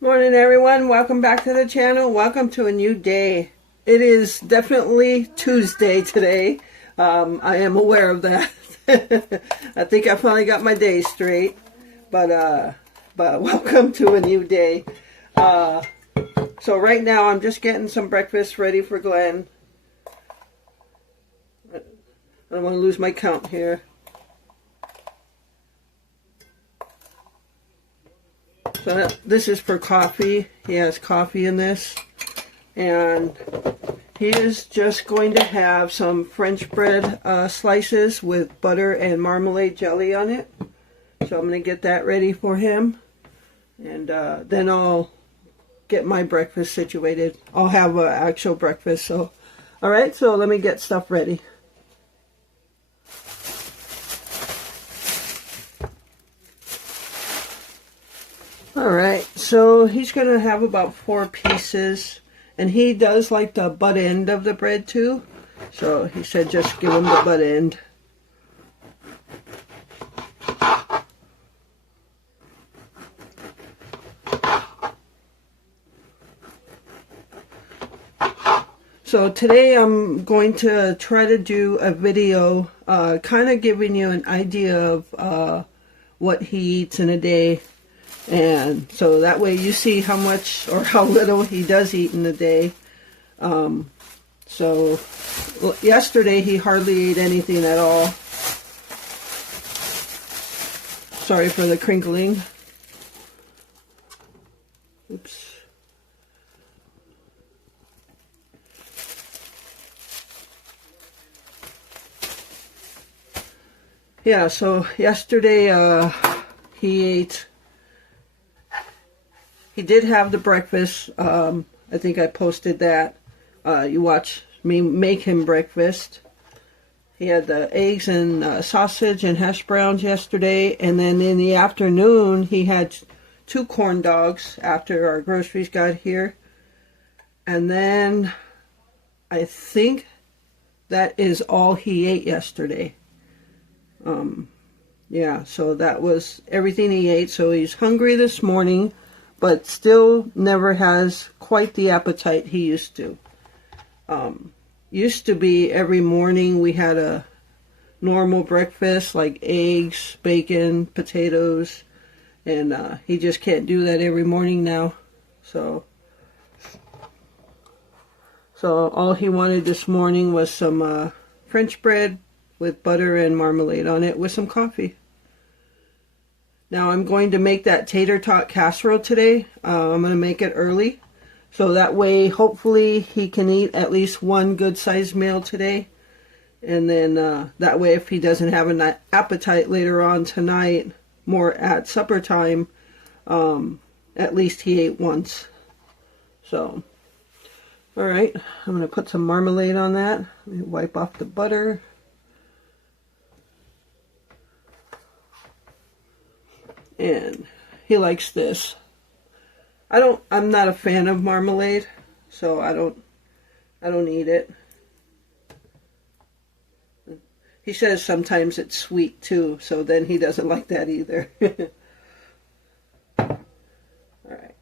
Morning everyone, welcome back to the channel. Welcome to a new day. It is definitely Tuesday today. I am aware of that. I think I finally got my day straight. But welcome to a new day. So right now I'm just getting some breakfast ready for Glenn. I don't want to lose my count here. So this is for coffee. He has coffee in this. And he is just going to have some French bread slices with butter and marmalade jelly on it. So I'm going to get that ready for him. And then I'll get my breakfast situated. I'll have an actual breakfast. So, alright, so let me get stuff ready. Alright, so he's going to have about 4 pieces, and he does like the butt end of the bread too, so he said just give him the butt end. So today I'm going to try to do a video kind of giving you an idea of what he eats in a day. And so that way you see how much or how little he does eat in a day. So yesterday he hardly ate anything at all. Sorry for the crinkling. Oops. Yeah, so yesterday he did have the breakfast. I think I posted that. You watch me make him breakfast. He had the eggs and sausage and hash browns yesterday. And then in the afternoon, he had 2 corn dogs after our groceries got here. And then I think that is all he ate yesterday. Yeah, so that was everything he ate. So he's hungry this morning, but still never has quite the appetite he used to. Used to be every morning we had a normal breakfast like eggs, bacon, potatoes, and he just can't do that every morning now. So all he wanted this morning was some French bread with butter and marmalade on it with some coffee. Now I'm going to make that tater tot casserole today. I'm going to make it early. So that way hopefully he can eat at least one good sized meal today. And then that way if he doesn't have an appetite later on tonight, more at supper time, at least he ate once. So, alright, I'm going to put some marmalade on that. Let me wipe off the butter. And he likes this. I'm not a fan of marmalade, so I don't eat it. He says sometimes it's sweet too, so then he doesn't like that either. Alright.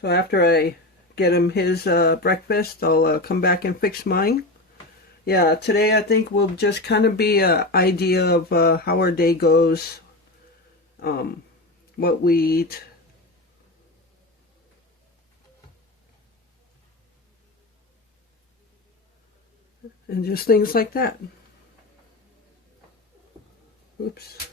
So after I get him his breakfast, I'll come back and fix mine. Yeah, today I think will just kind of be an idea of how our day goes, what we eat. And just things like that. Oops.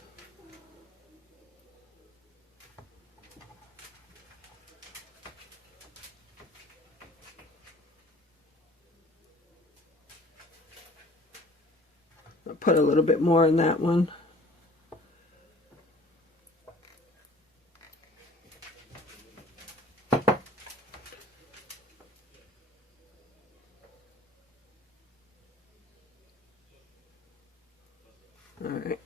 I'll put a little bit more in that one. All right.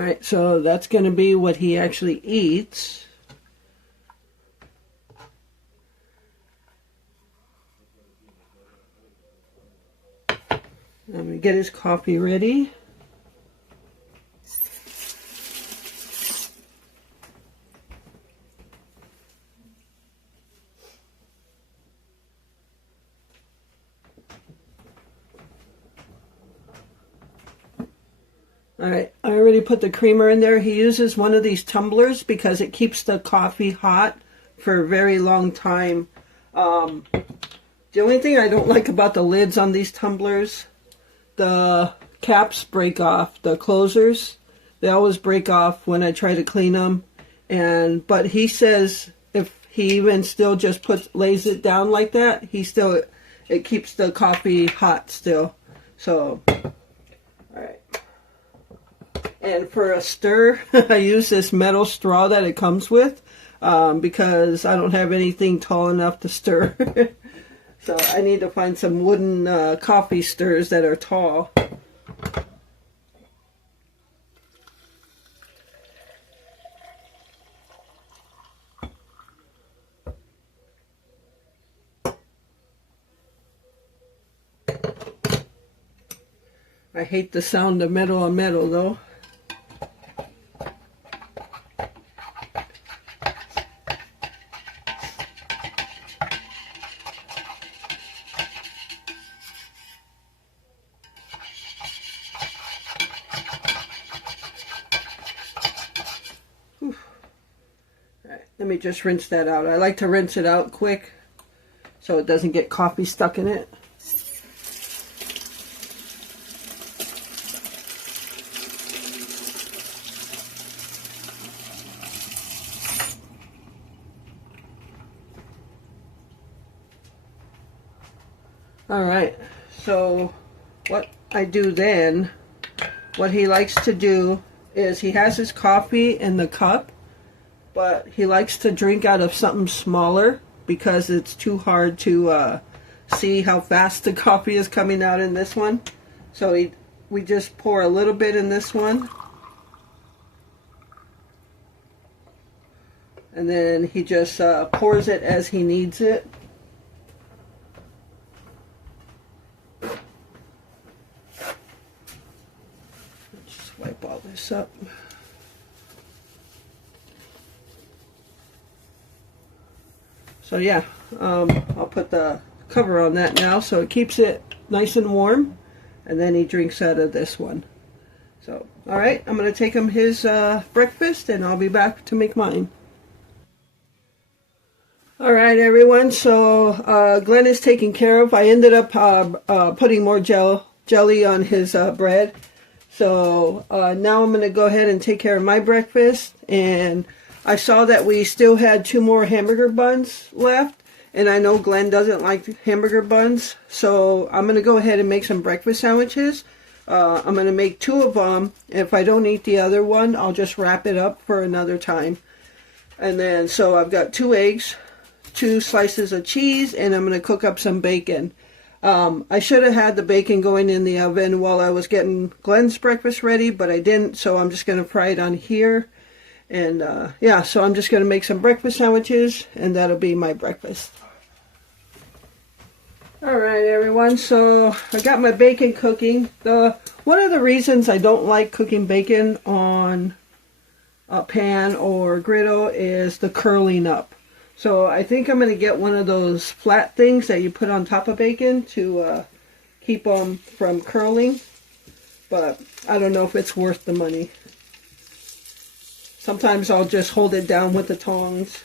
Alright, so that's going to be what he actually eats. I'm going to get his coffee ready. Alright, I already put the creamer in there. He uses one of these tumblers because it keeps the coffee hot for a very long time. The only thing I don't like about the lids on these tumblers, the caps break off, the closers. They always break off when I try to clean them. But he says if he even still just lays it down like that, it keeps the coffee hot still. So, alright. And for a stir, I use this metal straw that it comes with because I don't have anything tall enough to stir. So I need to find some wooden coffee stirrers that are tall. I hate the sound of metal on metal though. Let me just rinse that out. I like to rinse it out quick so it doesn't get coffee stuck in it. Alright, so what I do then, what he likes to do is he has his coffee in the cup, but he likes to drink out of something smaller because it's too hard to see how fast the coffee is coming out in this one. So we just pour a little bit in this one. And then he just pours it as he needs it. Just wipe all this up. So yeah, I'll put the cover on that now so it keeps it nice and warm, and then he drinks out of this one. So, alright, I'm going to take him his breakfast and I'll be back to make mine. Alright everyone, so Glenn is taken care of. I ended up putting more jelly on his bread. So now I'm going to go ahead and take care of my breakfast, and I saw that we still had 2 more hamburger buns left, and I know Glenn doesn't like hamburger buns, so I'm going to go ahead and make some breakfast sandwiches. I'm going to make 2 of them. If I don't eat the other one, I'll just wrap it up for another time. And then, so I've got 2 eggs, 2 slices of cheese, and I'm going to cook up some bacon. I should have had the bacon going in the oven while I was getting Glenn's breakfast ready, but I didn't, so I'm just going to fry it on here. And yeah, so I'm just going to make some breakfast sandwiches, and that'll be my breakfast. Alright everyone, so I got my bacon cooking. One of the reasons I don't like cooking bacon on a pan or griddle is the curling up. So I think I'm going to get one of those flat things that you put on top of bacon to keep them from curling. But I don't know if it's worth the money. Sometimes I'll just hold it down with the tongs.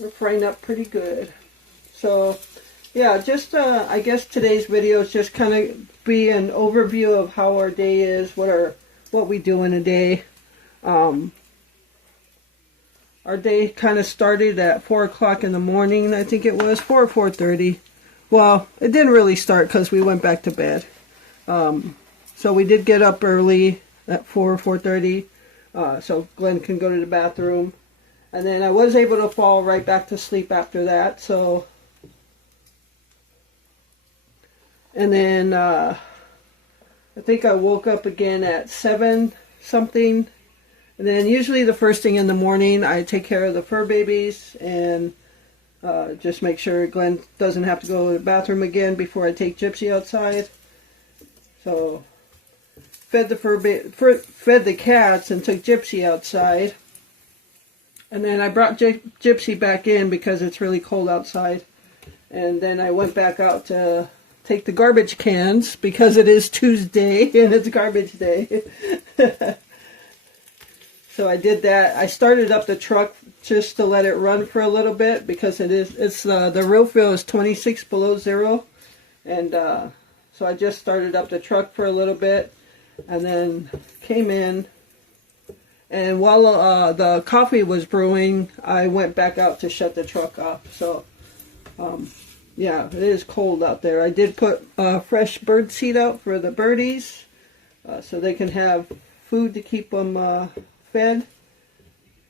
We're frying up pretty good. So, yeah, just I guess today's video is just kind of be an overview of how our day is, what we do in a day. Our day kind of started at 4 o'clock in the morning, I think it was, 4 or 4:30. Well, it didn't really start because we went back to bed. So we did get up early at 4 or 4:30, so Glenn can go to the bathroom. And then I was able to fall right back to sleep after that, so. And then I think I woke up again at 7 something. And then usually the first thing in the morning, I take care of the fur babies and just make sure Glenn doesn't have to go to the bathroom again before I take Gypsy outside. So fed the cats and took Gypsy outside. And then I brought Gypsy back in because it's really cold outside. And then I went back out to take the garbage cans because it is Tuesday and it's garbage day. So I did that. I started up the truck just to let it run for a little bit because the real feel is 26 below zero. And so I just started up the truck for a little bit and then came in. And while the coffee was brewing, I went back out to shut the truck off. So, yeah, it is cold out there. I did put fresh bird seed out for the birdies so they can have food to keep them fed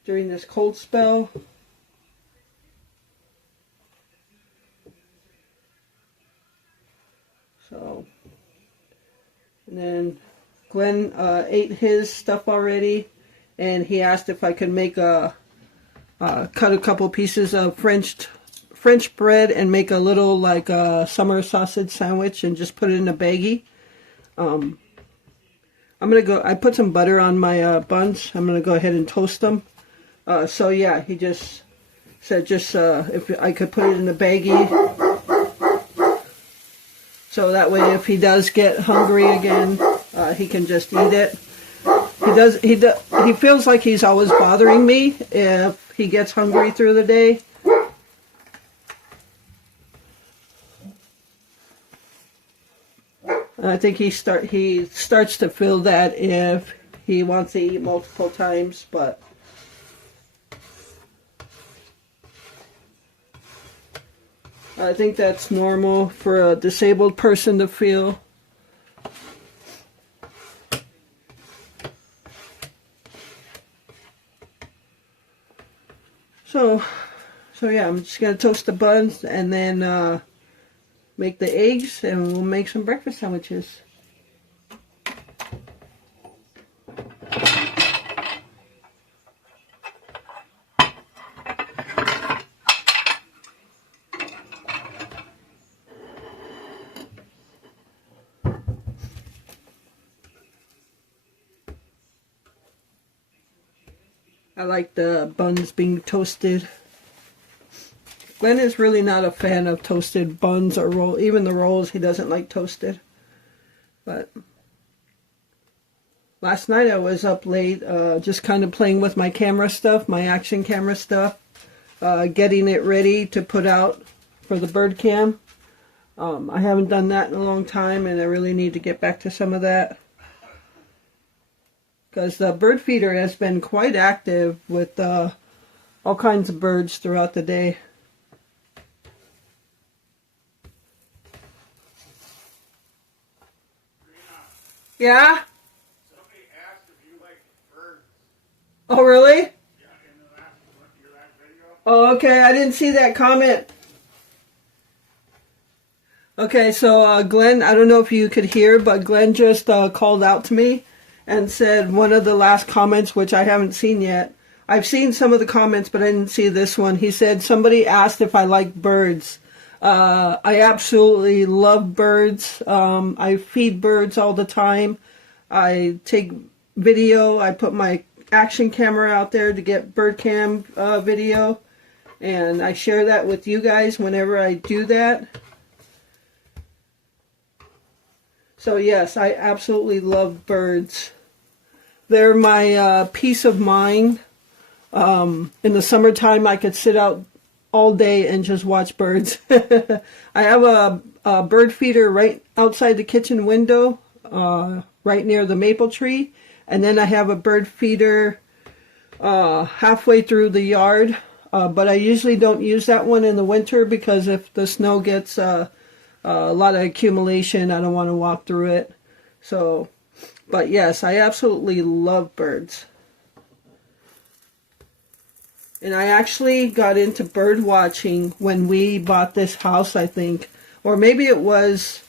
during this cold spell. So, and then Glenn ate his stuff already, and he asked if I could make cut a couple pieces of French bread and make a little like a summer sausage sandwich and just put it in a baggie. I put some butter on my buns. I'm gonna go ahead and toast them. So yeah, he just said if I could put it in a baggie, so that way if he does get hungry again, he can just eat it. He feels like he's always bothering me if he gets hungry through the day. I think he starts to feel that if he wants to eat multiple times, but I think that's normal for a disabled person to feel. So yeah, I'm just gonna toast the buns and then make the eggs, and we'll make some breakfast sandwiches. I like the buns being toasted. Glenn is really not a fan of toasted buns or roll. Even the rolls, he doesn't like toasted. But last night I was up late, just kind of playing with my camera stuff, my action camera stuff, getting it ready to put out for the bird cam. I haven't done that in a long time, and I really need to get back to some of that. Because the bird feeder has been quite active with all kinds of birds throughout the day. Yeah? Somebody asked if you like birds. Oh, really? Yeah, in your last video. Oh, okay. I didn't see that comment. Okay, so Glenn, I don't know if you could hear, but Glenn just called out to me and said one of the last comments, which I haven't seen yet. I've seen some of the comments, but I didn't see this one. He said, somebody asked if I like birds. I absolutely love birds. I feed birds all the time. I take video. I put my action camera out there to get bird cam video. And I share that with you guys whenever I do that. So yes, I absolutely love birds. They're my peace of mind. In the summertime, I could sit out all day and just watch birds. I have a bird feeder right outside the kitchen window, right near the maple tree. And then I have a bird feeder halfway through the yard. But I usually don't use that one in the winter because if the snow gets a lot of accumulation, I don't want to walk through it. So, but yes, I absolutely love birds. And I actually got into bird watching when we bought this house, I think. Or maybe it was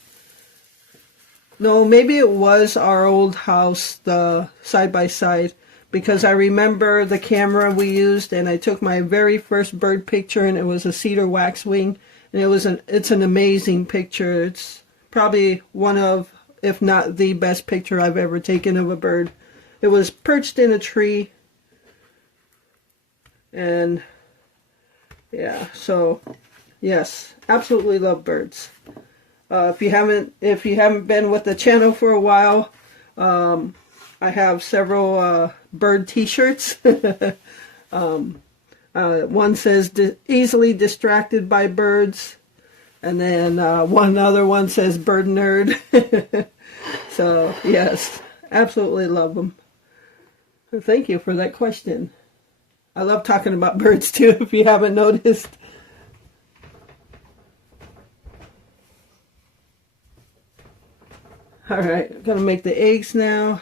No, maybe it was our old house, the side by side, because I remember the camera we used, and I took my very first bird picture, and it was a cedar waxwing, and it's an amazing picture. It's probably one of, if not the best picture I've ever taken of a bird. It was perched in a tree, and yeah, so yes, absolutely love birds. If you haven't been with the channel for a while, I have several bird T-shirts. One says easily distracted by birds, and then one other one says bird nerd. So yes, absolutely love them. Thank you for that question. I love talking about birds too, if you haven't noticed. All right, I'm gonna make the eggs now.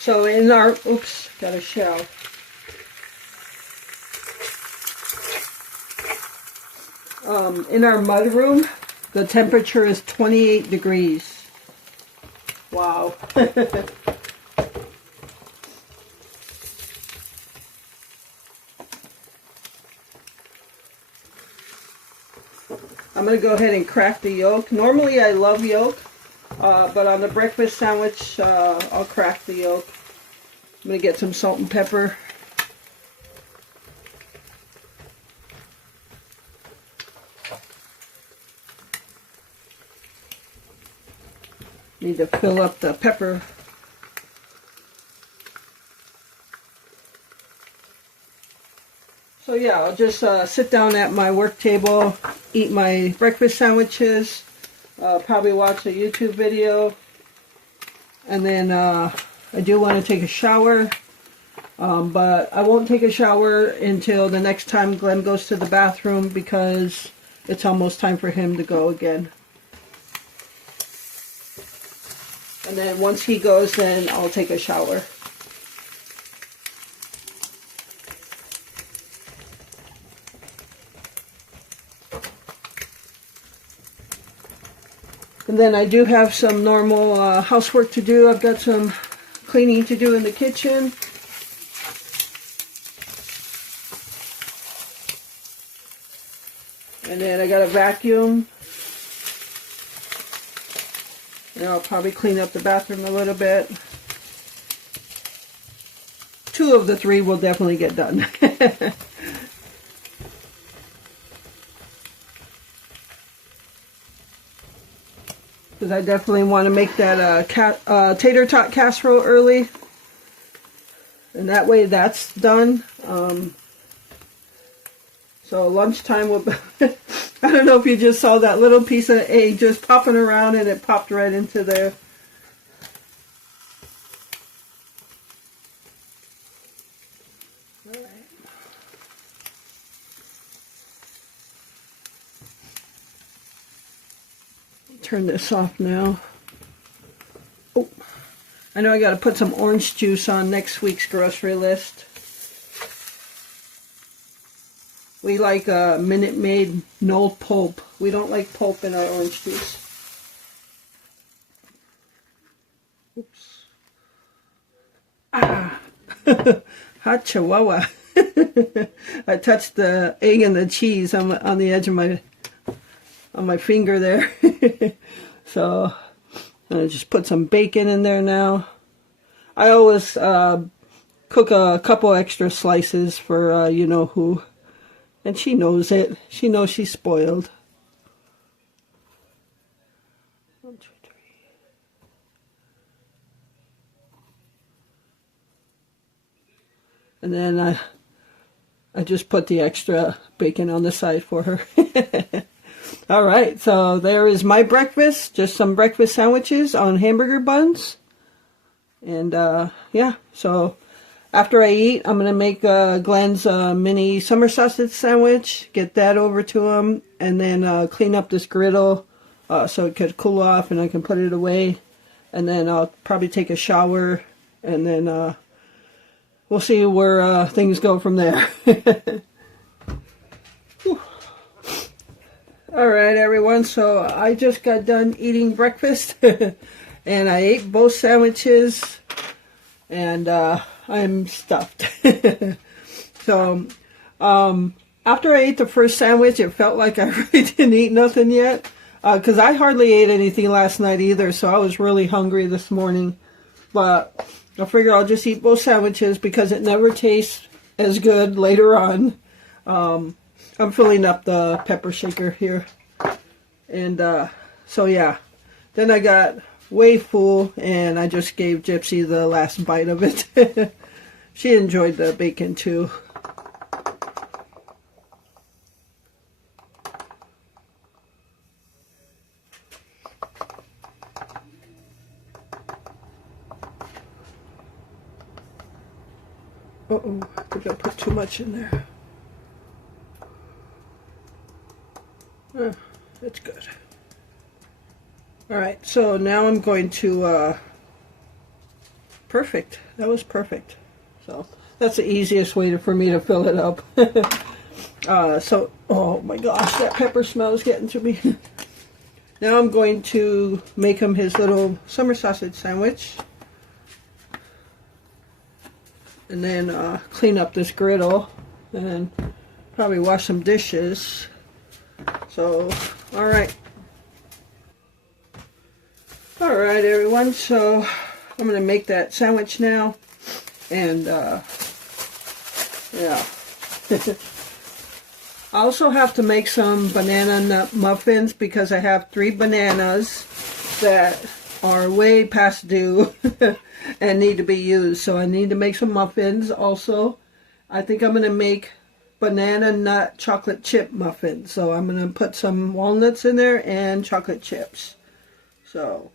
So in our, oops, got a shell. In our mud room, the temperature is 28 degrees. Wow. I'm going to go ahead and crack the yolk. Normally I love yolk, but on the breakfast sandwich, I'll crack the yolk. I'm going to get some salt and pepper. Need to fill up the pepper. So yeah, I'll just sit down at my work table, eat my breakfast sandwiches, probably watch a YouTube video, and then I do want to take a shower, but I won't take a shower until the next time Glenn goes to the bathroom, because it's almost time for him to go again. And then once he goes, then I'll take a shower. And then I do have some normal housework to do. I've got some cleaning to do in the kitchen. And then I got a vacuum. And I'll probably clean up the bathroom a little bit. 2 of the 3 will definitely get done. Because I definitely want to make that tater tot casserole early. And that way that's done. So lunchtime will be I don't know if you just saw that little piece of egg just popping around, and it popped right into there. All right. Turn this off now. Oh, I know I got to put some orange juice on next week's grocery list. We like Minute Maid no pulp. We don't like pulp in our orange juice. Oops. Ah! Hot chihuahua. I touched the egg and the cheese on the edge of my finger there. So I just put some bacon in there now. I always cook a couple extra slices for you know who. And she knows it. She knows she's spoiled. 1, 2, 3. And then I just put the extra bacon on the side for her. All right, so there is my breakfast. Just some breakfast sandwiches on hamburger buns. And yeah, so After I eat, I'm going to make Glenn's mini summer sausage sandwich, get that over to him, and then clean up this griddle so it could cool off and I can put it away. And then I'll probably take a shower, and then we'll see where things go from there. Alright everyone, so I just got done eating breakfast and I ate both sandwiches and I'm stuffed. So after I ate the first sandwich, it felt like I really didn't eat nothing yet because I hardly ate anything last night either, so I was really hungry this morning. But I figure I'll just eat both sandwiches because it never tastes as good later on. I'm filling up the pepper shaker here. And so yeah, then I got way full and I just gave Gypsy the last bite of it. She enjoyed the bacon too. Uh-oh, I think I put too much in there. That's good. Alright, so now I'm going to, perfect. That was perfect. So, that's the easiest way for me to fill it up. So, oh my gosh, that pepper smell is getting to me. Now I'm going to make him his little summer sausage sandwich. And then clean up this griddle. And probably wash some dishes. So, alright. Alright everyone, so I'm going to make that sandwich now. And, yeah. I also have to make some banana nut muffins because I have 3 bananas that are way past due and need to be used. So I need to make some muffins also. I think I'm going to make banana nut chocolate chip muffins. So I'm going to put some walnuts in there and chocolate chips. So,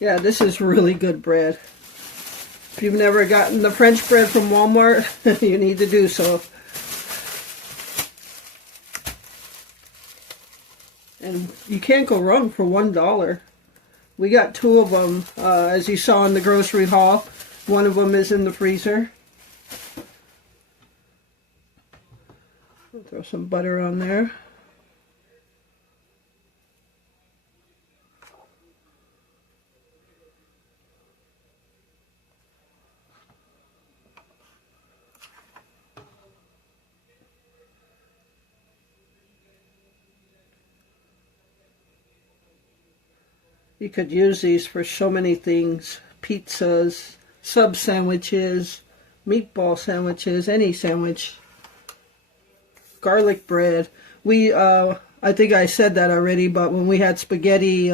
yeah, this is really good bread. If you've never gotten the French bread from Walmart, you need to do so. And you can't go wrong for $1. We got 2 of them, as you saw in the grocery haul. One of them is in the freezer. I'll throw some butter on there. You could use these for so many things. Pizzas, sub sandwiches, meatball sandwiches, any sandwich. Garlic bread. I think I said that already, but when we had spaghetti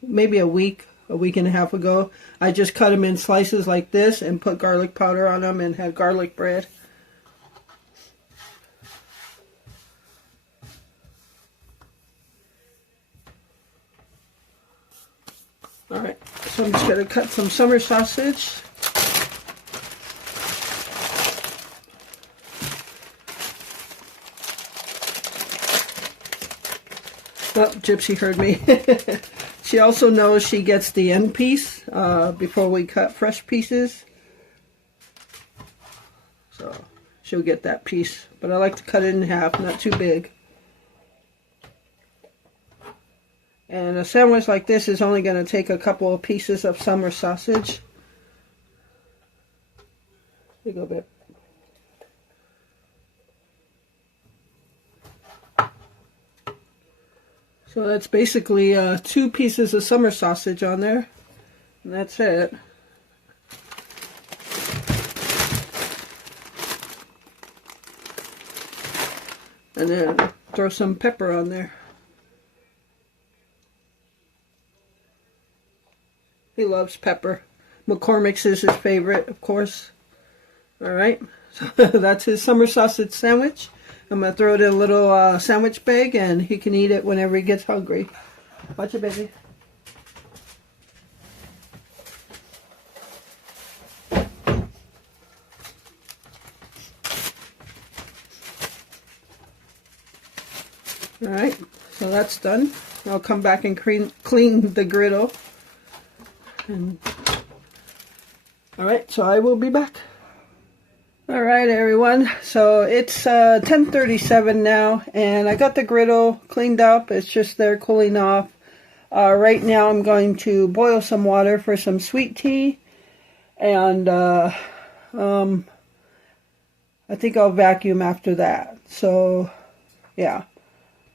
maybe a week and a half ago, I just cut them in slices like this and put garlic powder on them and had garlic bread. Alright, so I'm just going to cut some summer sausage. Oh, Gypsy heard me. She also knows she gets the end piece before we cut fresh pieces. So she'll get that piece. But I like to cut it in half, not too big. And a sandwich like this is only going to take a couple of pieces of summer sausage. Here you go, babe. So that's basically 2 pieces of summer sausage on there. And that's it. And then throw some pepper on there. He loves pepper. McCormick's is his favorite, of course. Alright, so that's his summer sausage sandwich. I'm going to throw it in a little sandwich bag and he can eat it whenever he gets hungry. Watch it, baby. Alright, so that's done. I'll come back and clean the griddle. Alright, so I will be back. Alright everyone, so it's 10:37 now, and I got the griddle cleaned up. It's just there cooling off. Right now I'm going to boil some water for some sweet tea, and I think I'll vacuum after that. So yeah,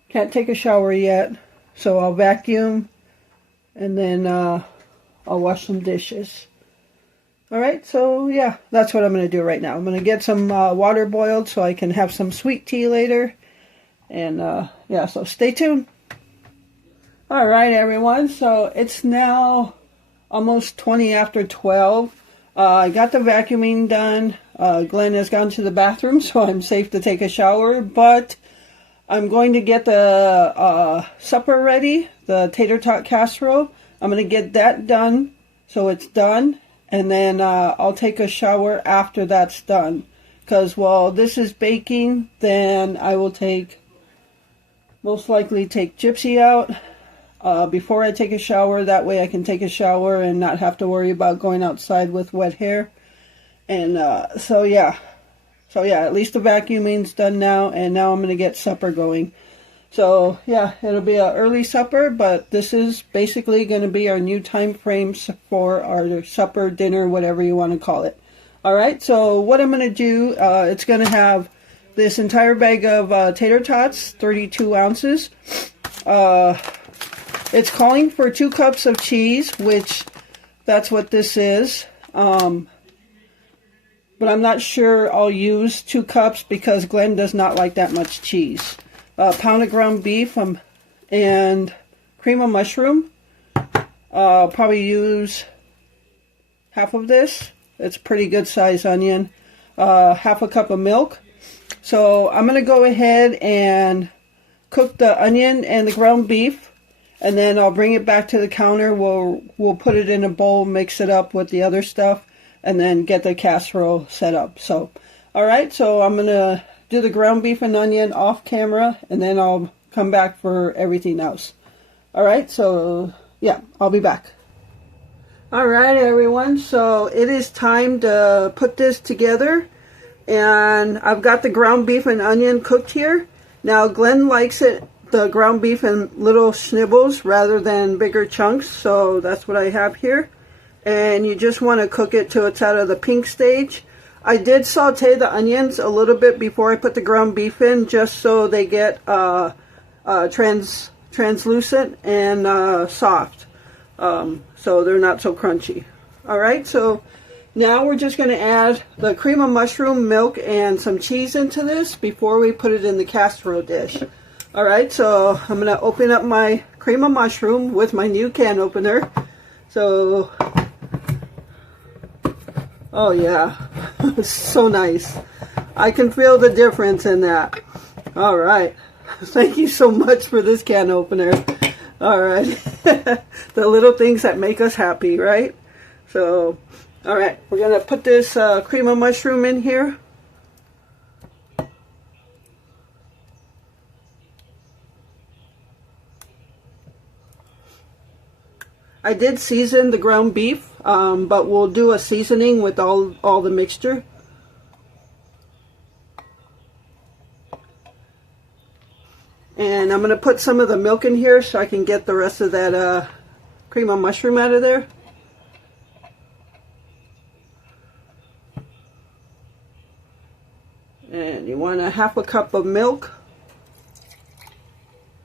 can't take a shower yet, so I'll vacuum and then I'll wash some dishes. Alright, so yeah, that's what I'm going to do right now. I'm going to get some water boiled so I can have some sweet tea later. And yeah, so stay tuned. Alright everyone, so it's now almost 20 after 12. I got the vacuuming done. Glenn has gone to the bathroom, so I'm safe to take a shower. But I'm going to get the supper ready, the tater tot casserole. I'm going to get that done, so it's done. And then I'll take a shower after that's done. Because while this is baking, then I will most likely take Gypsy out before I take a shower. That way I can take a shower and not have to worry about going outside with wet hair. And so yeah, at least the vacuuming's done now. And now I'm going to get supper going. So yeah, it'll be an early supper, but this is basically going to be our new time frames for our supper, dinner, whatever you want to call it. Alright, so what I'm going to do, it's going to have this entire bag of tater tots, 32 ounces. It's calling for 2 cups of cheese, which that's what this is. But I'm not sure I'll use 2 cups because Glenn does not like that much cheese. A pound of ground beef and cream of mushroom. I'll probably use half of this. It's a pretty good size onion. Half a cup of milk. So I'm going to go ahead and cook the onion and the ground beef. And then I'll bring it back to the counter. We'll put it in a bowl, mix it up with the other stuff, and then get the casserole set up. So, alright, so I'm going to do the ground beef and onion off camera, and then I'll come back for everything else. Alright, so yeah, I'll be back. Alright everyone, so it is time to put this together, and I've got the ground beef and onion cooked here. Now Glenn likes the ground beef in little snibbles rather than bigger chunks, so that's what I have here. And you just want to cook it till it's out of the pink stage. I did saute the onions a little bit before I put the ground beef in, just so they get translucent and soft, so they're not so crunchy. Alright, so now we're just going to add the cream of mushroom, milk, and some cheese into this before we put it in the casserole dish. Alright, so I'm going to open up my cream of mushroom with my new can opener. So, oh yeah, it's so nice. I can feel the difference in that. Alright, thank you so much for this can opener. Alright, the little things that make us happy, right? So, alright, we're going to put this cream of mushroom in here. I did season the ground beef, but we'll do a seasoning with all the mixture. And I'm going to put some of the milk in here so I can get the rest of that cream of mushroom out of there. And you want a half a cup of milk.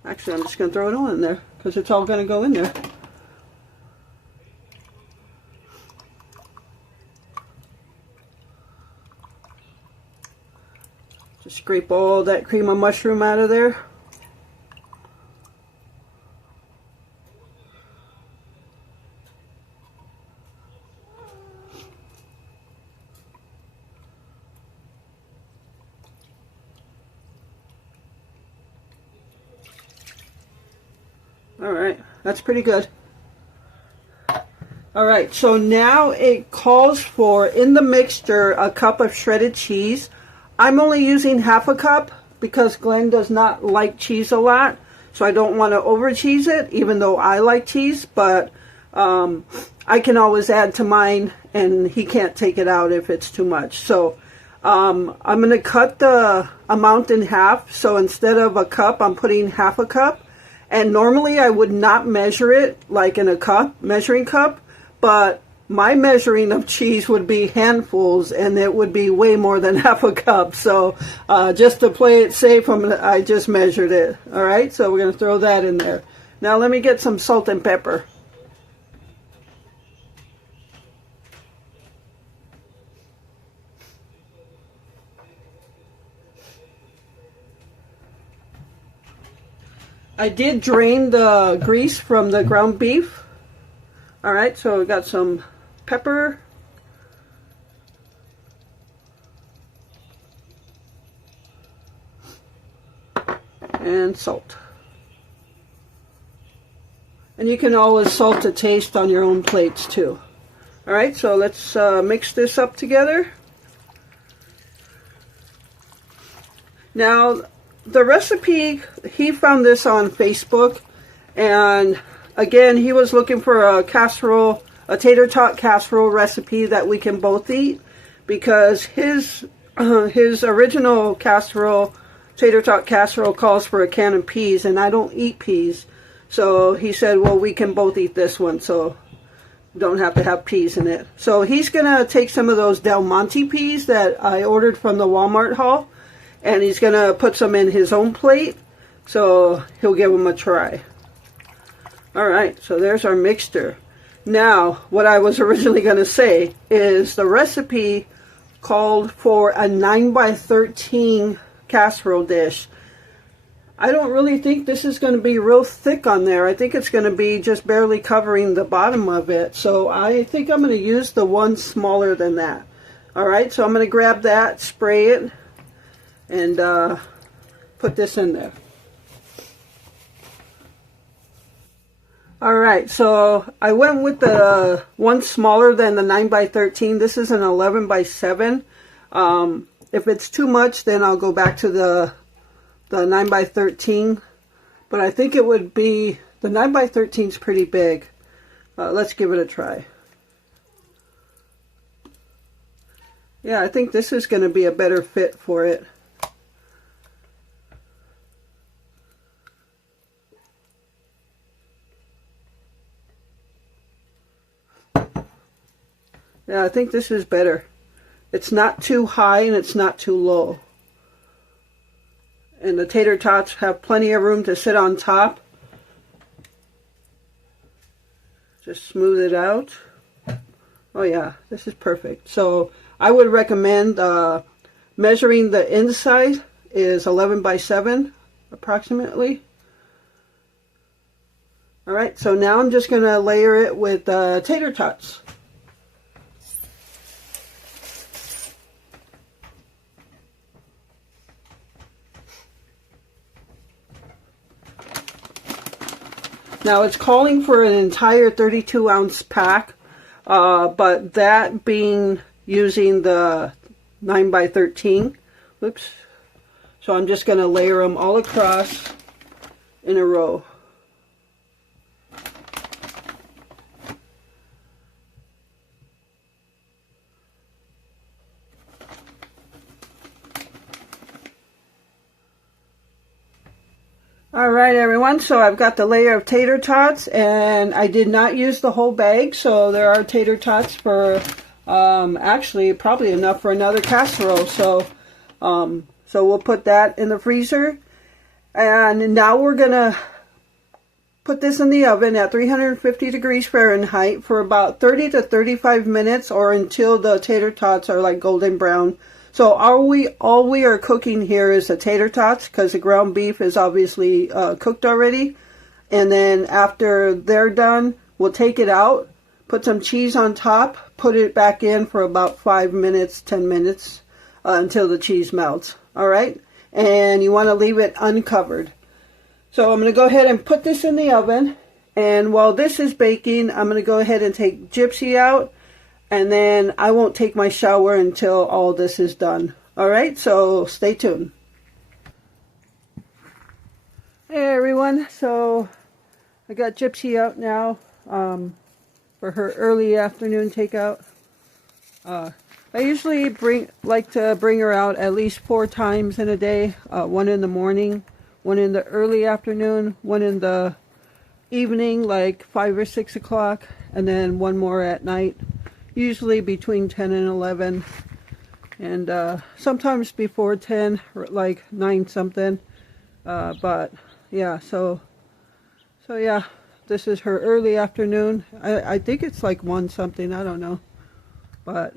Actually, I'm just going to throw it all in there because it's all going to go in there. Just scrape all that cream of mushroom out of there. All right, that's pretty good. All right, so now it calls for, in the mixture, a cup of shredded cheese. I'm only using half a cup because Glenn does not like cheese a lot, so I don't want to over cheese it, even though I like cheese, but I can always add to mine, and he can't take it out if it's too much. So I'm going to cut the amount in half, so instead of a cup, I'm putting half a cup. And normally I would not measure it like in a cup, measuring cup, but my measuring of cheese would be handfuls, and it would be way more than half a cup. So just to play it safe, I just measured it. All right, so we're going to throw that in there. Now let me get some salt and pepper. I did drain the grease from the ground beef. All right, so we got some pepper. And salt. And you can always salt to taste on your own plates too. All right, so let's mix this up together. Now, the recipe, he found this on Facebook, and again, he was looking for a casserole, a tater tot casserole recipe that we can both eat, because his original casserole, tater tot casserole, calls for a can of peas, and I don't eat peas. So he said, well, we can both eat this one, so don't have to have peas in it. So he's going to take some of those Del Monte peas that I ordered from the Walmart haul, and he's going to put some in his own plate, so he'll give them a try. All right, so there's our mixture. Now, what I was originally going to say is the recipe called for a 9x13 casserole dish. I don't really think this is going to be real thick on there. I think it's going to be just barely covering the bottom of it. So I think I'm going to use the one smaller than that. All right, so I'm going to grab that, spray it, and put this in there. All right, so I went with the one smaller than the 9x13. This is an 11x7. If it's too much, then I'll go back to the 9x13. But I think it would be, the 9x13 is pretty big. Let's give it a try. Yeah, I think this is going to be a better fit for it. Yeah, I think this is better. It's not too high and it's not too low. And the tater tots have plenty of room to sit on top. Just smooth it out. Oh yeah, this is perfect. So I would recommend measuring the inside is 11x7 approximately. All right, so now I'm just going to layer it with tater tots. Now it's calling for an entire 32-ounce pack, but that being using the 9x13. Whoops. So I'm just going to layer them all across in a row. Alright everyone, so I've got the layer of tater tots, and I did not use the whole bag, so there are tater tots for actually probably enough for another casserole. So we'll put that in the freezer, and now we're gonna put this in the oven at 350 degrees Fahrenheit for about 30 to 35 minutes, or until the tater tots are like golden brown. So all we are cooking here is the tater tots, because the ground beef is obviously cooked already. And then after they're done, we'll take it out, put some cheese on top, put it back in for about 5 minutes, 10 minutes, until the cheese melts. All right? And you want to leave it uncovered. So I'm going to go ahead and put this in the oven. And while this is baking, I'm going to go ahead and take Gypsy out. And then I won't take my shower until all this is done. Alright, so stay tuned. Hey everyone, so I got Gypsy out now for her early afternoon takeout. I usually like to bring her out at least 4 times in a day. One in the morning, one in the early afternoon, one in the evening like 5 or 6 o'clock, and then one more at night. Usually between 10 and 11, and sometimes before 10, like 9 something. But yeah, so yeah, this is her early afternoon. I think it's like 1 something, I don't know. But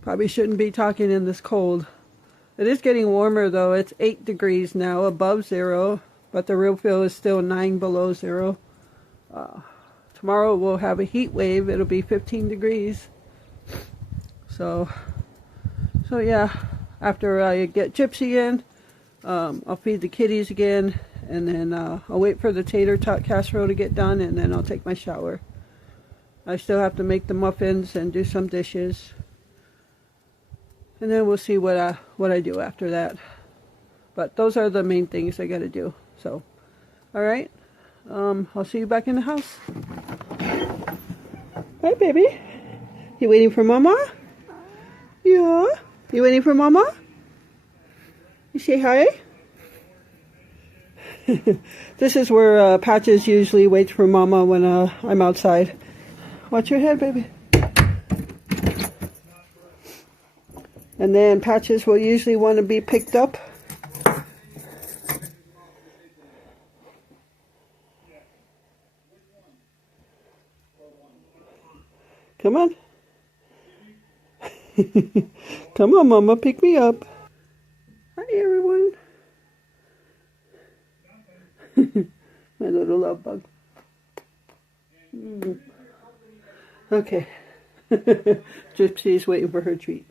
probably shouldn't be talking in this cold. It is getting warmer though. It's 8 degrees now above 0, but the real feel is still 9 below 0. Tomorrow we'll have a heat wave. It'll be 15 degrees. So yeah, after I get Gypsy in, I'll feed the kitties again, and then I'll wait for the tater tot casserole to get done, and then I'll take my shower. I still have to make the muffins and do some dishes, and then we'll see what I do after that. But those are the main things I got to do. So, all right. I'll see you back in the house. Hi, baby. You waiting for Mama? Yeah. You waiting for Mama? You say hi? This is where Patches usually waits for Mama when I'm outside. Watch your head, baby. And then Patches will usually want to be picked up. Come on. Come on, Mama, pick me up. Hi, everyone. My little love bug. Okay. Gypsy's waiting for her treat.